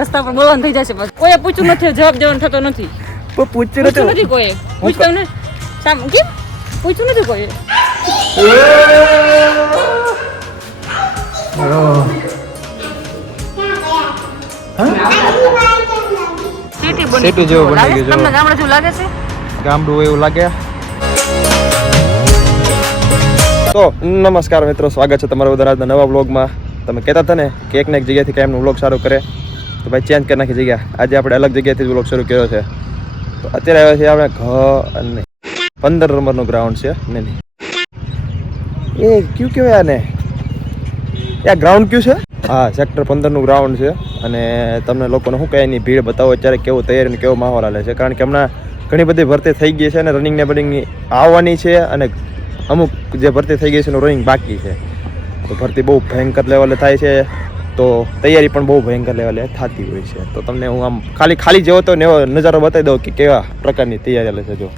રસ્તા પર બોલવાનું થઈ જશે બસ. કોઈ પૂછ્યું નથી જવાબ દેવાનો થતો નથી. પૂછ્યું નથી? નથી કોઈ પૂછતો ને સામ કેમ? પૂછ્યું નથી કોઈ સિટી જેવું બની છે? ગયું તમને ગામડે જેવું લાગે છે? ગામડું હોય એવું લાગે. તો નમસ્કાર મિત્રો સ્વાગત છે તમારા બધા નવા બ્લોગમાં તમે કહેતા હતા ને કે એક ને એક જગ્યાથી કાંઈ એમનું વ્લોગ સારું કરે. તો ભાઈ ચેન્જ કરી નાખી જગ્યા. આજે આપણે અલગ જગ્યાથી બ્લોક શરૂ કર્યો છે. તો અત્યારે આવ્યા છે આપણે ઘ અને પંદર નંબરનું ગ્રાઉન્ડ છે. નહીં એ કયું કહેવાય આને? આ ગ્રાઉન્ડ કયું છે? હા સેક્ટર પંદરનું ગ્રાઉન્ડ છે. અને તમને લોકોને શું કહે એની ભીડ બતાવો, અત્યારે કેવો તૈયારી કેવો માહોલ હાલે છે. કારણ કે હમણાં ઘણી બધી ભરતી થઈ ગઈ છે અને રનિંગ ને બનિંગની આવવાની છે અને અમુક જે ભરતી થઈ ગઈ છે એનું રનિંગ બાકી છે. તો ભરતી બહુ ભયંકર લેવલે થાય છે. તો તૈયારી પણ બહુ ભયંકર લેવલે થતી હોય છે. તો તમને હું આમ ખાલી ખાલી જેવો તો એવો નજારો બતાવી દઉં કે કેવા પ્રકારની તૈયારી લે છે જો.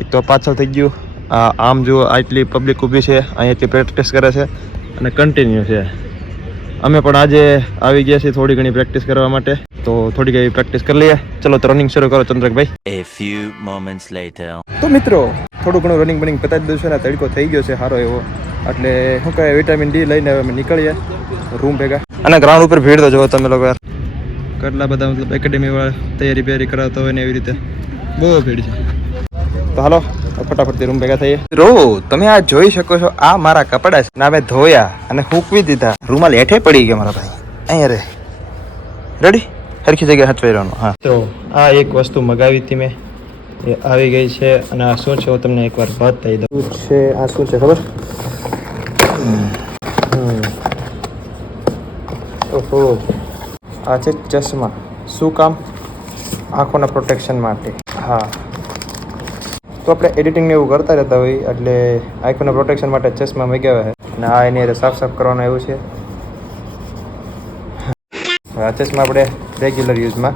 એક તો પાછળ થઈ ગયું. આ આમ જો આટલી પબ્લિક ઊભી છે અહીંયાથી પ્રેક્ટિસ કરે છે અને કન્ટિન્યુ છે. અમે પણ આજે આવી ગયા છીએ થોડી ઘણી પ્રેક્ટિસ કરવા માટે. તો થોડી ઘણી પ્રેક્ટિસ કરી લઈએ. ચલો તો રનિંગ શરૂ કરો ચંદ્રકભાઈ. એ ફ્યુ મોમેન્ટ્સ લેટર તો મિત્રો થોડું ઘણું રનિંગ બનિંગ પતાવી દઉં છે ને તડકો થઈ ગયો છે સારો એવો. એટલે શું કહે વિટામિન ડી લઈને હવે અમે નીકળીએ. રૂમ ભેગા. અને ગ્રાઉન્ડ ઉપર ભીડ તો જોવો તમે લોકો યાર. કેટલા બધા મતલબ એકેડેમી વાળા તૈયારી બૈયારી કરાવતા હોય ને એવી રીતે. બહુ ભીડ છે. તો હાલો ફટાફટથી રૂમ ભેગા થઈએ. રો તમે આ જોઈ શકો છો આ મારા કપડા છે. ના મેં ધોયા અને હૂકવી દીધા. રૂમાલ હેઠે પડી ગયા મારા ભાઈ. અહીંયા રે. રેડી સરખી જગ્યાએ હચવાઈ રહેવાનું હા. તો આ એક વસ્તુ મગાવી હતી મેં. એ આવી ગઈ છે અને આ શું છે? હું તમને એકવાર થઈ દઉં. છે? આ શું છે? ખબર. ઓહો. આ છે ચશ્મા. શું કામ? આંખોના પ્રોટેક્શન માટે. હા. તો આપણે એડિટિંગ ને એવું કરતા રહેતા હોય એટલે આંખોના પ્રોટેક્શન માટે ચશ્મા મગાવ્યા છે. અને આ એની અરે સાફ સાફ કરવાનું એવું છે. આ ચશ્મા આપણે રેગ્યુલર યુઝમાં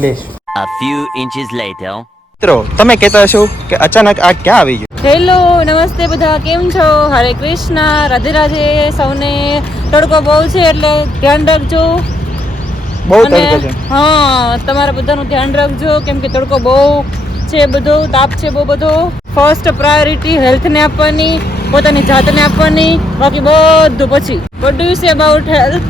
લઈશું. A few inches later. મિત્રો તમે કહેતા હશો કે અચાનક આ ક્યાં આવી ગયું હેલો નમસ્તે બધા કેમ છો? હરે કૃષ્ણ રાધે રાધે સૌને તડકો બહુ છે એટલે ધ્યાન રાખજો. બહુ તડકો છે. હા તમારા બધાનું ધ્યાન રાખજો કેમ કે તડકો બહુ છે બધો તાપ છે બહુ બધો. ફર્સ્ટ પ્રાયોરિટી હેલ્થને આપવાની પોતાની જાતને આપવાની બાકી બધું પછી. What do you say about health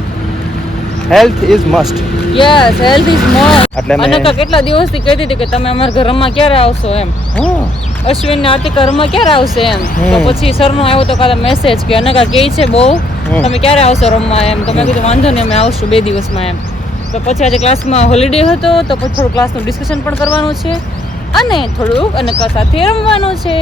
health is must yes health is must એટલે મેં- અનકા કેટલા દિવસથી કહેતી હતી કે તમે અમારા ઘરમાં ક્યારે આવશો એમ. હા. અશ્વિન ને આરતી ઘરમાં ક્યારે આવશે એમ. તો પછી સરનો આવ્યો તો કાલે મેસેજ કે અનકા કે છે બહુ. તમે ક્યારે આવશો રમવા એમ? તો મેં કીધું વાંધો નહીં અમે આવશું બે દિવસમાં એમ. તો પછી આજે ક્લાસમાં હોલિડે હતો તો પછી થોડું ક્લાસનું ડિસ્કશન પણ કરવાનું છે. અને થોડુંક અનકા સાથે રમવાનું છે.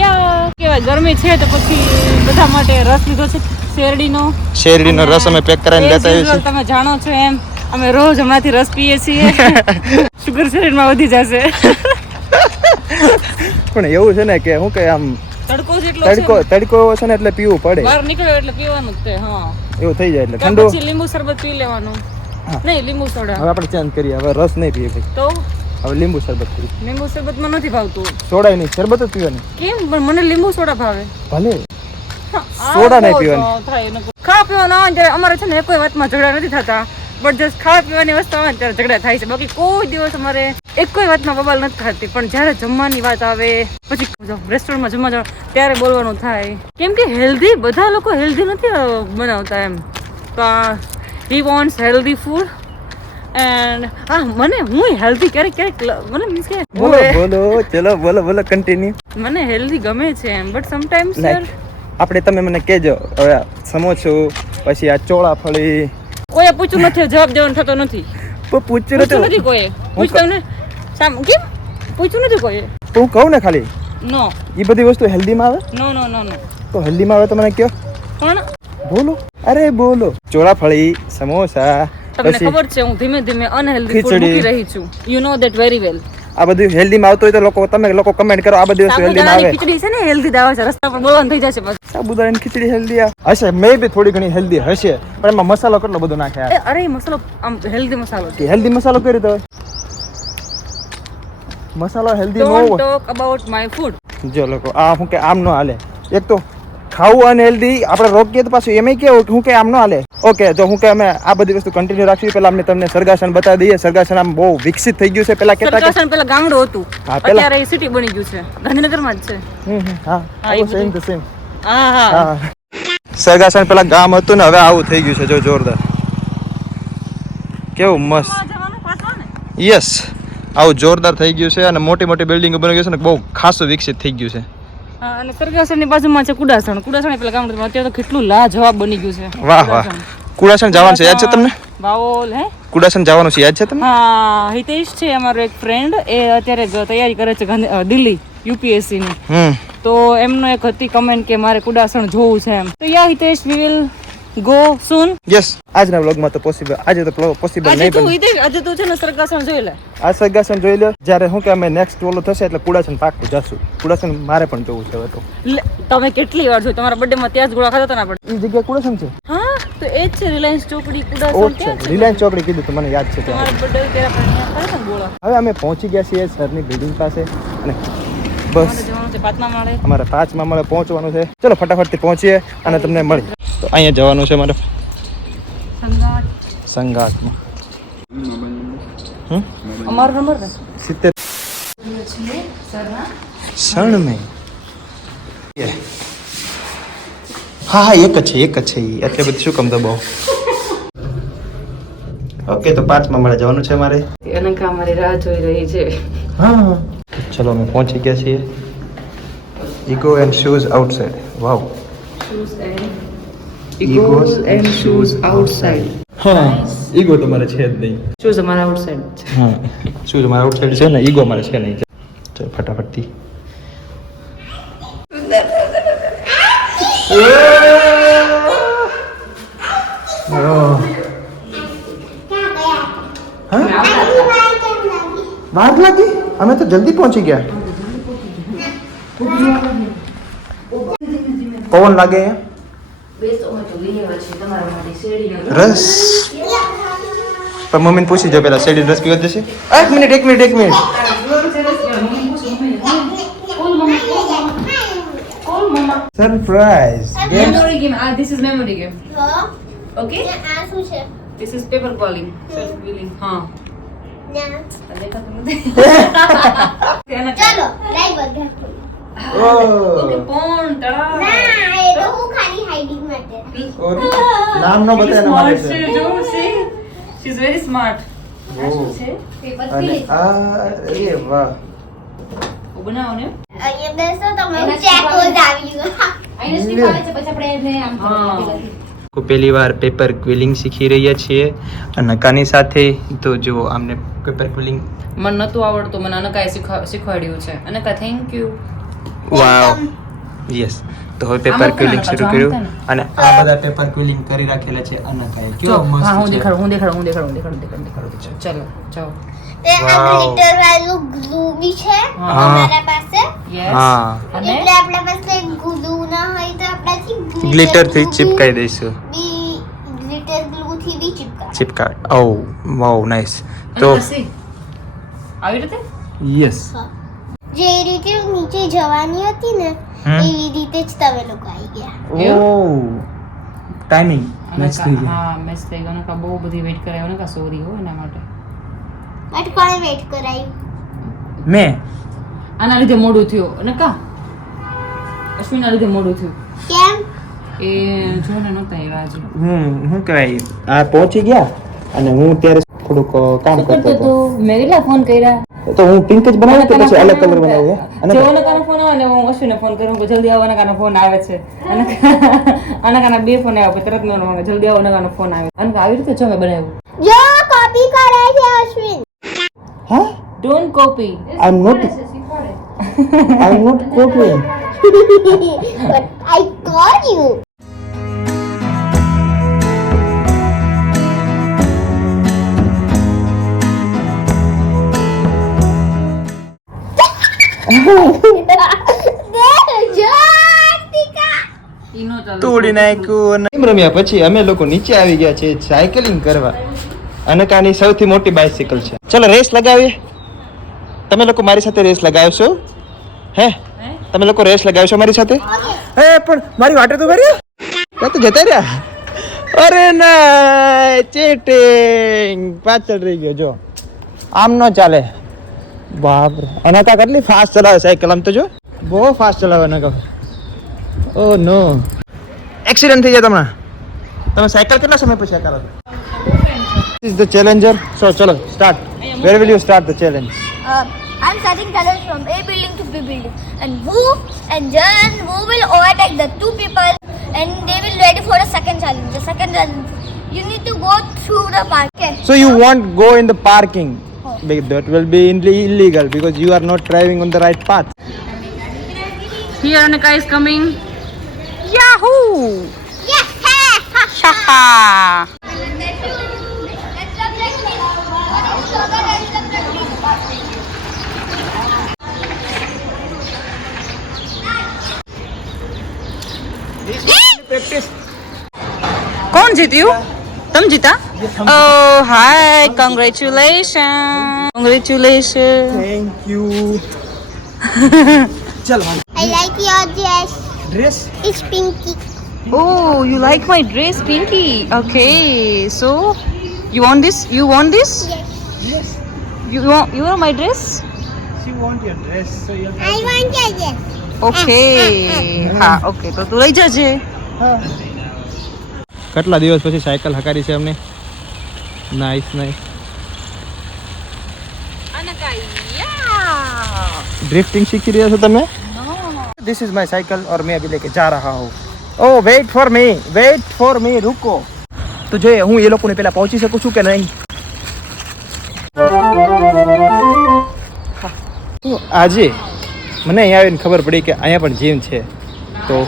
યા કેવાય ગરમી છે તો પછી બધા માટે રસ લીધો છે શેરડીનો. શેરડીનો રસ અમે પેક કરાવીને લેતા આવીએ છીએ. તમે જાણો છો એમ અમે રોજ હમણાંથી રસ પીએ છીએ. શુગર શરીરમાં વધી જશે. પણ એવું છે ને કે હું કે આમ તડકો જેટલો તડકો તડકો એવો છે ને એટલે પીવું પડે. બહાર નીકળ્યો એટલે પીવાનું જ તે હા. એવું થઈ જાય એટલે. ઠંડુ? પછી લીંબુ શરબત પી લેવાનું. નહીં લીંબુ સોડા. હવે આપણે ચેન્જ કરીએ. હવે રસ નહીં પીએ તો? હવે લીંબુ શરબત પીએ લીંબુ શરબતમાં નથી ભાવતું. સોડા નહીં શરબત જ પીવાની. કેમ? પણ મને લીંબુ સોડા ભાવે. ભલે. સોડા નહીં પીવાની. ખાવા પીવાનું આવે ત્યારે અમારે છે ને કોઈ વાતમાં ઝઘડા નથી થતા. પણ જસ્ટ ખાવા પીવાની વસ્તુ આવે ત્યારે ઝઘડા થાય છે. બાકી કોઈ દિવસ અમારે એક કોઈ વાતમાં બબાલ નથી થતી. પણ જ્યારે જમવાની વાત આવે પછી રેસ્ટોરન્ટમાં જમવા જાવ ત્યારે બોલવાનું થાય. કેમ કે હેલ્ધી બધા લોકો હેલ્ધી નથી બનાવતા એમ. તો he wants healthy food and હા મને હું હેલ્ધી ક્યારેક ક્યારેક મને મીન્સ કે બોલો બોલો ચલો બોલો બોલો કન્ટિન્યુ મને હેલ્ધી ગમે છે એમ બટ સમટાઈમ્સ આપણે તમે મને કહેજો હવે સમોસો પછી આ ચોળા ફળી કોઈ પૂછ્યું નથી જવાબ દેવાનો થતો નથી. પૂછ્યું નથી. કોઈ. કોઈએ ને સામ કેમ? પૂછ્યું નથી કોઈ. તું હું કહું ને ખાલી? નો એ બધી વસ્તુ હેલ્ધીમાં આવે? નો નો નો નો તો હેલ્ધીમાં આવે તો મને કયો? પણ બોલો. અરે બોલો. ચોળા ફળી સમોસા. તમને ખબર છે હું ધીમે ધીમે અનહેલ્ધી ફૂડ મૂકી રહી છું. You know that very well આ બધું હેલ્ધીમાં આવતું હોય તો લોકો તમે લોકો કમેન્ટ કરો આ બધી વસ્તુ હેલ્ધી માં આવે. ખીચડી છે ને હેલ્ધી દાવા છે રસ્તા પર બોલવાનું થઈ જશે બસ. સાબુદાણાની ખીચડી હેલ્ધી હશે મે બી થોડી ઘણી હેલ્ધી હશે પણ એમાં મસાલો કેટલો બધો નાખે અરે મસાલો આમ હેલ્ધી મસાલો છે. હેલ્ધી મસાલો કઈ રીતે મસાલો હેલ્ધી નો હોય. ટોક અબાઉટ માય ફૂડ જો લોકો આ શું કે આમ નો હાલે. એક તો ખાવું અનહેલ્ધી આપણે રોકીએ તો પાછું એમ કેવું હું કે આમ ન હાલે. ઓકે જો હું કે અમે આ બધી વસ્તુ કન્ટિન્યુ રાખીએ પેલા અમને તમને સરગાસન બતાવી દઈએ. સરગાસન આમ બહુ વિકસિત થઈ ગયું છે. પેલા કેટલા સરગાસન પેલા ગામડું હતું. અત્યારે સિટી બની ગયું છે. ગાંધીનગરમાં જ છે. હા. હા, સેમ ટુ સેમ હા હા. હા. સરગાસન પેલા ગામ હતું ને હવે આવું થઈ ગયું છે જો જોરદાર. કેવું મસ્ત. યસ આવું જોરદાર થઈ ગયું છે અને મોટી મોટી બિલ્ડિંગો બની ગયું છે ને બહુ ખાસું વિકસિત થઈ ગયું છે. અને સરગાસનની બાજુમાં છે કુડાસણ. કુડાસણ પેલા ગામડું અત્યારે તો કેટલું લાજવાબ બની ગયું છે. વાહ વાહ. કુડાસણ. જવાનું છે યાદ છે તમને? બાવોલ હે? કુડાસણ જવાનું છે યાદ છે તમને? હા હિતેશ છે અમારો એક ફ્રેન્ડ એ અત્યારે તૈયારી કરે છે દિલ્હી યુપીએસસી ની તો એમનો એક હતી કમેન્ટ કે મારે કુડાસણ જોવું છે એમ. તો yeah Hitesh we will go soon. Yes આજના વ્લોગમાં તો પોસિબલ આજે તો પોસિબલ નહીં તું બને. આજે તું છે ને સરગાસણ જોઈ લે. આ સરગાસન જોઈ લો. જ્યારે હું કે અમે નેક્સ્ટ ઓલો થશે એટલે કુડાસન પાકું જશું. કુડાસન મારે પણ જોવું છે હવે તો. તમે કેટલી વાર જોઈ તમારા બર્થડે માં ત્યાં જ ગોળા ખાતા હતા ને આપણે? એ જગ્યાએ કુડાસન છે? હા તો એ જ છે રિલાયન્સ ચોકડી કુડાસન છે. રિલાયન્સ ચોકડી કીધું તો મને યાદ છે તમારા બર્થડે ત્યારે આપણે ત્યાં હતા ને ગોળા. હવે અમે પહોંચી ગયા છીએ સરની બિલ્ડિંગ પાસે અને બસ. અમારે પાંચમા માળે. અમારે પાંચમાં મળે પહોંચવાનું છે. ચલો ફટાફટથી પહોંચીએ અને તમને મળી. તો અહીંયા જવાનું છે મારે. સંગાટ અમારો નંબર સિત્તેર. શણ મેં. હા હા એક જ છે એક જ છે એટલે બધું શું કમ બહુ. ઓકે તો પાંચમાં મળે જવાનું છે મારે. અનંકા અમારી રાહ જોઈ રહી છે. હા ચલો અમે પહોંચી ગયા છીએ. Egos and shoes outside wow Egos and shoes outside. હા ઈગો તમારે છે જ નહીં શૂઝ અમારા આઉટસાઇડ છે હા શૂઝ મારા આઉટસાઇડ છે ને ઈગો મારે છે નહીં ચલ ફટાફટથી વાર લાગી અમે તો જલ્દી પહોંચી ગયા પવન લાગે અહીંયા રસ પણ મમ્મીને પૂછી જો પેલા શેરડી રસ પીવો જ જશે એક મિનિટ એક મિનિટ એક minute surprise Memory game. Ah, this is memory game. Okay. આ શું છે This is paper calling. Self healing. હા. ના. દેખાતું નથી. ચાલો લાઈવ વગર Okay, પોણ, તળાવ. ના હું હાઇડિંગ માટે નામ નો એના Smart માટે છે, છે જો, see? She's very smart. અને આ અરે વાહ. ઓ, બનાવો ને. અહીંયા બેસો તમે હું ચેક કોઝ આવી ગયો. હા. કો પહેલી વાર પેપર ક્વિલિંગ શીખી રહ્યા છીએ. અને કાની સાથે તો જો આમને પેપર ક્વિલિંગ મને નતું આવડતું મને અનકાએ શીખવાડ્યું છે. Anka thank you wow yes તો હવે પેપર ક્યુલિંગ શરૂ કર્યું? અને આ બધા પેપર ક્યુલિંગ કરી રાખેલા છે અનકાએ. જો કેવો હા હું મસ્ત છે. દેખાડું હું દેખાડું હું દેખાડું હું દેખાડું દેખાડું દેખાડું. ચલો. જાઓ. તે આ ગ્લિટર વાળું ગ્લુ બી છે હા. અમારા પાસે. યસ હા. એટલે આપણા પાસે ગ્લુ ના હોય તો આપણાથી ગ્લિટરથી ચિપકાઈ દઈશું. બી ગ્લિટર ગ્લુ થી બી ચિપકા ચિપકા ઓ વાવ નાઈસ તો આવી રીતે? યસ જે રીતે નીચે જવાની હતી ને એવી રીતે જ તમે લોકો આવી ગયા. ઓ ટાઈમિંગ મેચ થઈ ગયો હા મેચ થઈ ગયો અનકા બહુ બધી વેઇટ કરાયો અનકા સોરી હો એના માટે. બટ કોણે વેટ કરાયું મેં? આના લીધે મોડું થયું. અનકા અશ્વિના લીધે મોડું થયું. કેમ? એ જો ને નહોતા આવ્યા આજે. હું શું કહેવાય? આ પહોંચી ગયા અને હું ત્યારે થોડુંક કામ કરતો હતો. મેં કેટલા ફોન કર્યા? તો હું પિંક જ બનાવું કે પછી અલગ કલર બનાવું? અને જો અનકાનો ફોન આવે ને હું અશ્વિને ફોન કરું કે જલ્દી આવો અનકાનો ફોન આવે છે. અનકા અનકાના બે ફોન આવ્યા પછી તરત મેં ઓલો જલ્દી આવો અનકાનો ફોન આવે. અનકા આવી રીતે જો મેં બનાવ્યું. જો કોપી કરે છે અશ્વિન. હા? Don't copy I am not I am not copy but I call you. તોડી નાખ્યું અને રમ્યા પછી અમે લોકો નીચે આવી ગયા છે સાયકલિંગ કરવા. અનકાની સૌથી મોટી બાઇસિકલ છે. ચલો રેસ લગાવીએ. તમે લોકો મારી સાથે રેસ લગાવશો? હે? હે? તમે લોકો રેસ લગાવશો મારી સાથે? હે પણ મારી વાટે તો કરી તો જતા રહ્યા? અરે ના ચીટિંગ પાછળ રહી ગયો જો. આમ ન ચાલે. બાપ રે એના તા કેટલી ફાસ્ટ ચલાવે સાયકલ આમ તો જો બહુ ફાસ્ટ ચલાવે એના કહે ઓ નો એક્સિડન્ટ થઈ જાય તમને તમે સાયકલ કેટલા સમય પછી કરો ઇઝ ધ ચેલેન્જર સો ચલો start where will you start the challenge Uh, I'm starting challenge from A building to B building, and who and then who will overtake the two people, and they will ready for the second challenge. The second challenge, you need to go through the park. Okay. So you won't go in the parking. Be- That will be ille- illegal because you are not driving on the right path. Here Anika is coming. Yahoo! Yes! Shaha! Practice. કોણ જીત્યું તમે જીતા ઓ hi. Congratulations. Congratulations. Thank you. I like your dress. Dress? It's pinky. Oh, you like my dress, Pinky? Okay, so you want this? You want this? Yes. Yes. You want you want my dress? She want your dress so you have I want your dress. Okay. હા okay તો તું લઈ જજે કેટલા દિવસ પછી cycle હકારી છે અમને નાઈસ નાઈસ ड्रिफ्टिंग सीखी રહ્યા છો તમે दिस इज माय साइकिल और मैं अभी लेके जा रहा हूँ oh wait for me wait for me रुको તો જોઈએ હું એ લોકોને પહેલા પહોંચી શકું છું કે નહીં તો આજે મને અહીંયા આવીને ખબર પડી કે અહીંયા પણ જીમ છે તો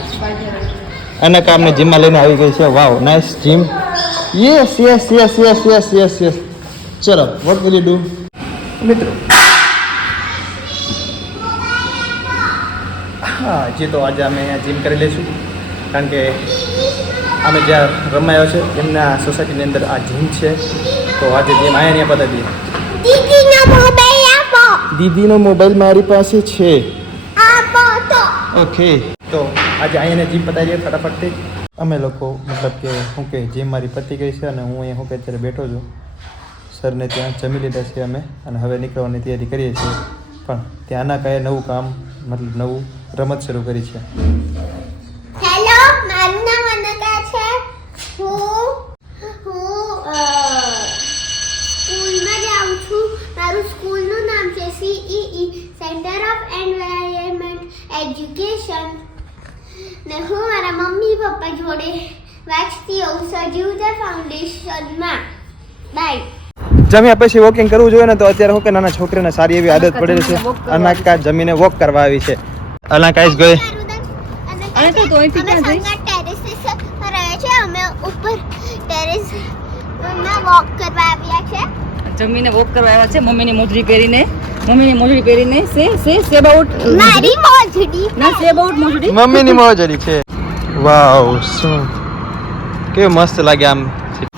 આના કામને જીમમાં લઈને આવી ગઈ છે wow nice gym yes yes yes yes yes yes yes ચલો વોટ વિલ યુ ડુ મિત્રો. હા જે તો આજે અમે અહીંયા જીમ કરી લઈશું. કારણ કે અમે જ્યાં રમાયો છે એમના સોસાયટીની અંદર આ જીમ છે. તો આજે જીમ અહીંયા અહીંયા બતાવી દીદીનો મોબાઈલ દીદીનો મોબાઈલ મારી પાસે છે. ઓકે તો. આજે અહીંયા જીમ પતાવી દઈએ ફટાફટથી અમે લોકો, મતલબ કે શું કે જે મારી પતી ગઈ છે અને હું અહીંયા શું કે અત્યારે બેઠો છું, સરને ત્યાં જમી લીધા છે અમે અને હવે નીકળવાની તૈયારી કરીએ છીએ. પણ ત્યાંના કાંઈ નવું કામ, મતલબ નવું રમત શરૂ કરી છે. મારું સ્કૂલનું નામ છે CEE centre of environment education ને હું મારા મમ્મી પપ્પા જોડે વાંચતી હોઉં સજીવતા ફાઉન્ડેશનમાં બાય જમ્યા પછી વોકિંગ કરવું જોઈએ ને તો અત્યારે હું કે નાના છોકરીને સારી એવી આદત પડેલી છે. અનાકા જમીને વોક કરવા આવી છે. અનાકા ઇસ ગઈ અને તો તો અહીંથી ક્યાં જઈશ? ટેરેસીસ રહે છે. અમે ઉપર ટેરેસમાં વોક કરવા આવ્યા છે. જમીને વોક કરવા આવ્યા છે મમ્મીની મોજડી પહેરીને. મમ્મીની મોજડી પહેરીને સે સે સે અબાઉટ મારી મોજડી? ના સે અબાઉટ મોજડી? મમ્મીની મોજડી છે. વાવ શું? કેવું મસ્ત લાગે આમ.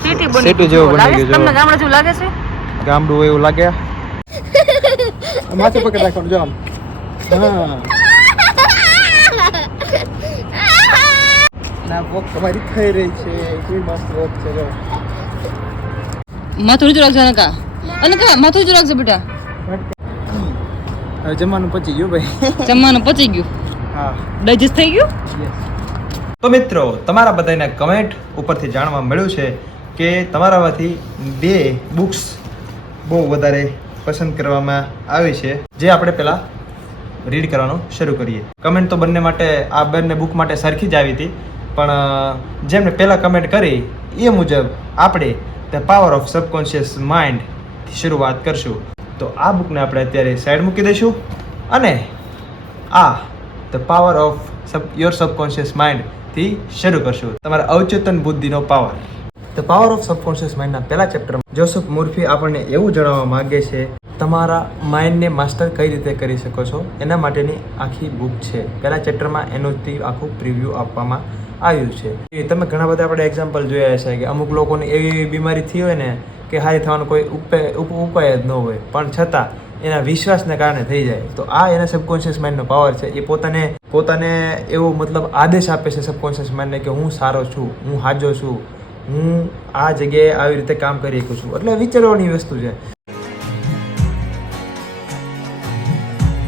સીટી બની સીટું જેવું બની ગયું તમને ગામડા જેવું લાગે છે? ગામડું એવું લાગે. માથે પકડ રાખવાનું જો આમ. ના વોક તમારી થઈ રહી છે. કેવી મસ્ત વોક છે જો. માથું નીચું રાખજો અનકા. અનકા માથું નીચું રાખજો બેટા. જમવાનું પચી ગયું ભાઈ. જમવાનું પચી ગયું. હા. ડાયજેસ્ટ થઈ ગયું? તો મિત્રો તમારા બધાના કમેન્ટ ઉપરથી જાણવા મળ્યું છે કે તમારામાંથી બે બુક્સ બહુ વધારે પસંદ કરવામાં આવી છે. જે આપણે પહેલાં રીડ કરવાનું શરૂ કરીએ. કમેન્ટ તો બંને માટે આ બંને બુક માટે સરખી જ આવી હતી. પણ જેમને જેમણે પહેલાં કમેન્ટ કરી એ મુજબ આપણે ધ પાવર ઓફ સબકોન્શિયસ માઇન્ડથી શરૂઆત કરશું. તો આ બુકને આપણે અત્યારે સાઈડ મૂકી દઈશું અને આ the power of sub your subconscious માઇન્ડથી શરૂ કરશું. તમારા અવચેતન બુદ્ધિનો power the power of subconscious માઇન્ડના પહેલા ચેપ્ટરમાં જોસફ મુર્ફી આપણને એવું જણાવવા માગે છે, તમારા માઇન્ડને માસ્ટર કઈ રીતે કરી શકો છો? એના માટેની આખી બુક છે. પહેલા ચેપ્ટરમાં એનોથી આખું પ્રિવ્યૂ આપવામાં આવ્યું છે. તમે ઘણા બધા આપણે એક્ઝામ્પલ જોયા છે કે અમુક લોકોને એવી બીમારી થઈ હોય ને કે હારી થવાનો કોઈ ઉપાય ઉપાય જ ન હોય. પણ છતાં એના વિશ્વાસને કારણે થઈ જાય. તો આ એના સબકોન્શિયસ માઇન્ડનો પાવર છે. એ પોતાને પોતાને એવો મતલબ આદેશ આપે છે સબકોન્શિયસ માઇન્ડને કે હું સારો છું, હું હાજો છું, હું આ જગ્યાએ આવી રીતે કામ કરી શકું છું. એટલે વિચારવાની વસ્તુ છે.